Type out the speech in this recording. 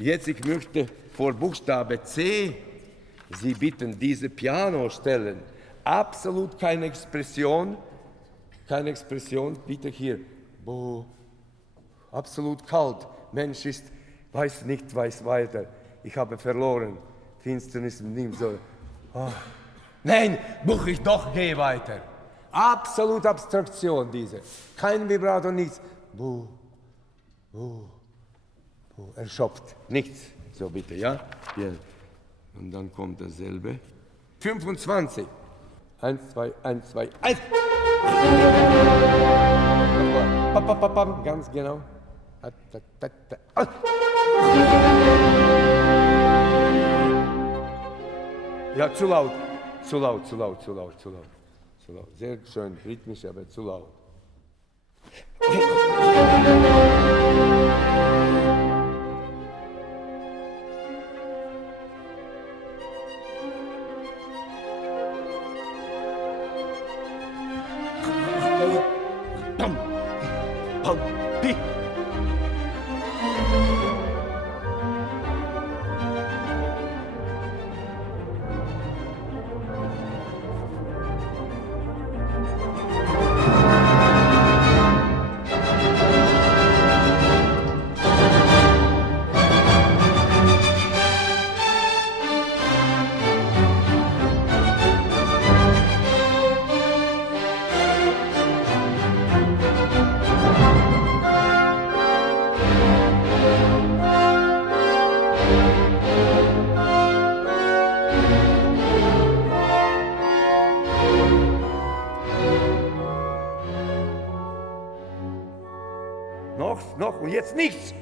Jetzt, ich möchte vor Buchstabe C Sie bitten, diese Piano stellen. Absolut keine Expression, bitte hier. Bo. Absolut kalt. Mensch ist, weiß nicht, weiß weiter. Ich habe verloren. Finsternis nimmt so. Oh. Nein, buch ich doch, geh weiter. Absolut Abstraktion, diese. Kein Vibrato, nichts. Bu, bu, bu. Erschöpft. Nichts. So bitte, ja? Hier. Und dann kommt dasselbe. 25. 1, 2, 1, 2, 1. Ganz genau. Ja, zu laut. Zu laut. Sehr schön, rhythmisch, aber zu laut. Pi. Noch und jetzt nichts.